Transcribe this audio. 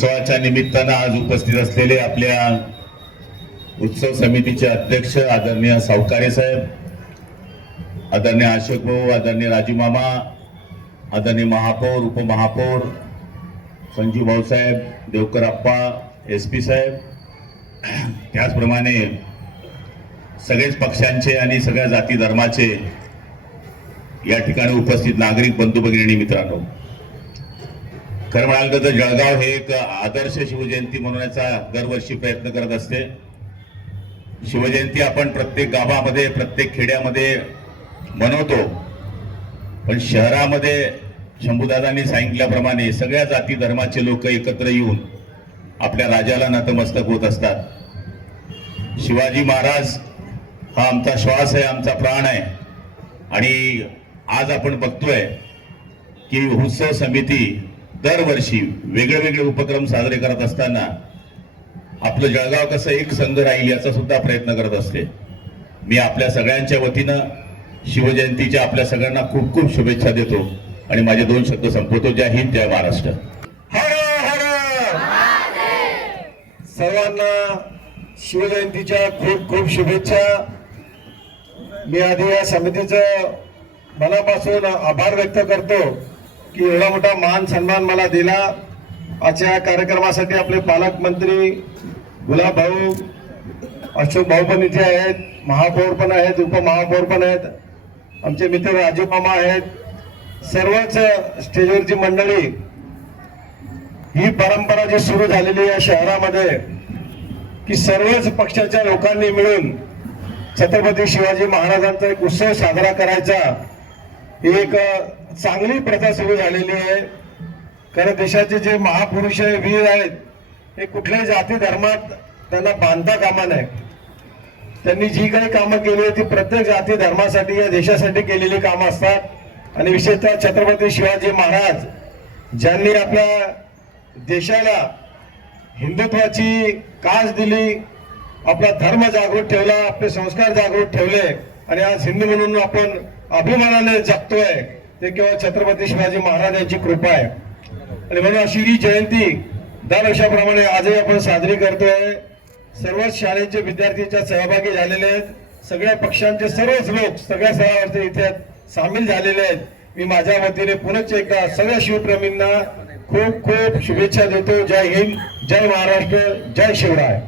उत्सवाच्या निमित्तानं आज उपस्थित असलेले आपल्या उत्सव समितीचे अध्यक्ष आदरणीय सावकारे साहेब, आदरणीय अशोक भाऊ, आदरणीय राजू मामा, आदरणीय महापौर, उपमहापौर संजू भाऊसाहेब, देवकर अप्पा, SP साहेब, त्याचप्रमाणे सगळेच पक्षांचे आणि सगळ्या जाती धर्माचे या ठिकाणी उपस्थित नागरिक बंधू भगिनी मित्रांनो, खरं म्हणाल तर जळगाव हे एक आदर्श शिवजयंती मनवण्याचा दरवर्षी प्रयत्न करत असते. शिवजयंती आपण प्रत्येक गावामध्ये, प्रत्येक खेड्यामध्ये मनवतो, पण शहरामध्ये शंभूदादांनी सांगितल्याप्रमाणे सगळ्या जाती धर्माचे लोक एकत्र येऊन आपल्या राजाला नतमस्तक होत असतात. शिवाजी महाराज हा आमचा श्वास आहे, आमचा प्राण आहे. आणि आज आपण बघतोय की उत्सव समिती दरवर्षी वेगळे उपक्रम साजरे करत असताना आपलं जळगाव कसं एक संघ राहील याचा सुद्धा प्रयत्न करत असते. मी आपल्या सगळ्यांच्या वतीनं शिवजयंतीच्या आपल्या सगळ्यांना खूप खूप शुभेच्छा देतो आणि माझे 2 शब्द संपवतो. जय हिंद, जय महाराष्ट्र. हर हर सर्वांना शिवजयंतीच्या खूप खूप शुभेच्छा. मी आधी या समितीचं मनापासून आभार व्यक्त करतो की एवढा मोठा मान सन्मान मला दिला. आजच्या कार्यक्रमासाठी आपले पालकमंत्री गुलाब भाऊ, अशोक भाऊ पण इथे आहेत, महापौर पण आहेत, उपमहापौर पण आहेत, आमचे मित्र राजू मामा आहेत, सर्वच स्टेजवरची मंडळी. ही परंपरा जी सुरू झालेली आहे शहरामध्ये की सर्वच पक्षाच्या लोकांनी मिळून छत्रपती शिवाजी महाराजांचा एक उत्सव साजरा करायचा, ही एक चांगली प्रथा सुरू झालेली आहे. कारण देशाचे जे महापुरुष आहे, वीर आहेत, हे कुठल्याही जाती धर्मात त्यांना बांधता कामा नये. त्यांनी जी काही कामं केली ती प्रत्येक जाती धर्मासाठी, या देशासाठी केलेली कामं असतात. आणि विशेषतः छत्रपती शिवाजी महाराज ज्यांनी आपल्या देशाला हिंदुत्वाची कास दिली, आपला धर्म जागृत ठेवला, आपले संस्कार जागृत ठेवले आणि आज हिंदू म्हणून आपण अभिमानाने जगतोय, ते केवळ छत्रपती शिवाजी महाराज यांची कृपा आहे. आणि म्हणून अशी ही जयंती दरवर्षाप्रमाणे आजही आपण साजरी करतोय. सर्वच शाळेचे विद्यार्थीच्या सहभागी झालेले आहेत, सगळ्या पक्षांचे सर्वच लोक सगळ्या स्तरावरचे इथे सामील झालेले आहेत. मी माझ्या वतीने पुनश्च एकदा सगळ्या शिवप्रेमींना खूप खूप शुभेच्छा देतो. जय हिंद, जय महाराष्ट्र, जय शिवराय.